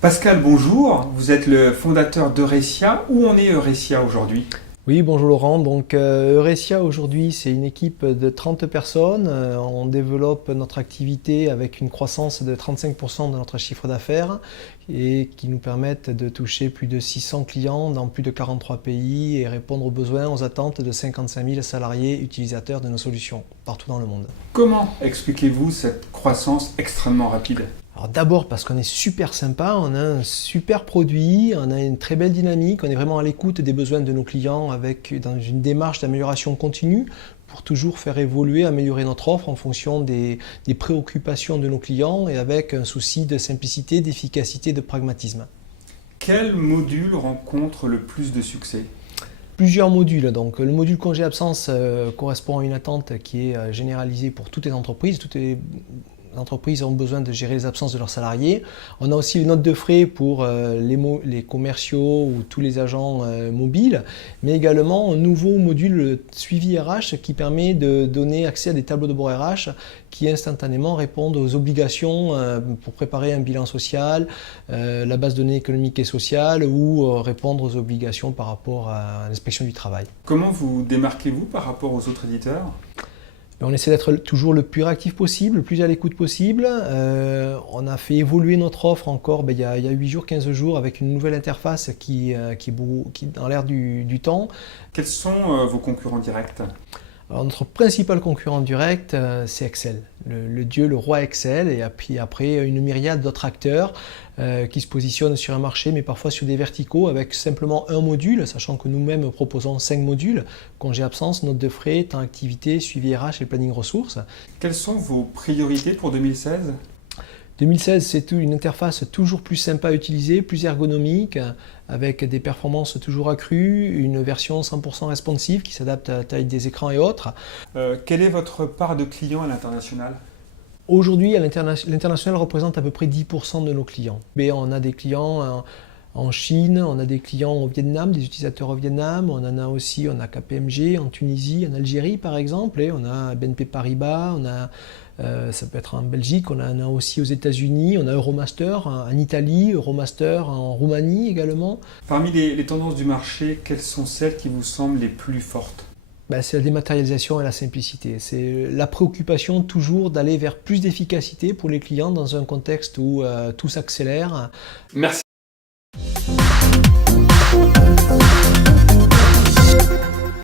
Pascal, bonjour. Vous êtes le fondateur d'Eurecia. Où en est Eurecia aujourd'hui? Oui, bonjour Laurent. Donc, Eurecia aujourd'hui, c'est une équipe de 30 personnes. On développe notre activité avec une croissance de 35% de notre chiffre d'affaires et qui nous permettent de toucher plus de 600 clients dans plus de 43 pays et répondre aux besoins, aux attentes de 55 000 salariés utilisateurs de nos solutions partout dans le monde. Comment expliquez-vous cette croissance extrêmement rapide? Alors d'abord parce qu'on est super sympa, on a un super produit, on a une très belle dynamique, on est vraiment à l'écoute des besoins de nos clients dans une démarche d'amélioration continue pour toujours faire évoluer, améliorer notre offre en fonction des préoccupations de nos clients et avec un souci de simplicité, d'efficacité, de pragmatisme. Quel module rencontre le plus de succès? Plusieurs modules. Donc, le module congé absence correspond à une attente qui est généralisée pour toutes les entreprises. Toutes les entreprises ont besoin de gérer les absences de leurs salariés. On a aussi une note de frais pour les commerciaux ou tous les agents mobiles, mais également un nouveau module suivi RH qui permet de donner accès à des tableaux de bord RH qui instantanément répondent aux obligations pour préparer un bilan social, la base de données économique et sociale ou répondre aux obligations par rapport à l'inspection du travail. Comment vous démarquez-vous par rapport aux autres éditeurs? On essaie d'être toujours le plus réactif possible, le plus à l'écoute possible. On a fait évoluer notre offre encore il y a 8 jours, 15 jours avec une nouvelle interface qui est dans l'air du temps. Quels sont vos concurrents directs? Alors, notre principal concurrent direct, c'est Excel, le roi Excel, et puis après une myriade d'autres acteurs qui se positionnent sur un marché, mais parfois sur des verticaux avec simplement un module, sachant que nous-mêmes proposons 5 modules, congé absence, note de frais, temps activité, suivi RH et planning ressources. Quelles sont vos priorités pour 2016? 2016, c'est une interface toujours plus sympa à utiliser, plus ergonomique, avec des performances toujours accrues, une version 100% responsive qui s'adapte à la taille des écrans et autres. Quelle est votre part de clients à l'international? Aujourd'hui, l'international représente à peu près 10% de nos clients. Mais on a des clients en Chine, on a des clients au Vietnam, des utilisateurs au Vietnam, on a KPMG en Tunisie, en Algérie par exemple, et on a BNP Paribas, ça peut être en Belgique, on en a aussi aux États-Unis, on a Euromaster en Italie, Euromaster en Roumanie également. Parmi les tendances du marché, quelles sont celles qui vous semblent les plus fortes? C'est la dématérialisation et la simplicité. C'est la préoccupation toujours d'aller vers plus d'efficacité pour les clients dans un contexte où tout s'accélère. Merci.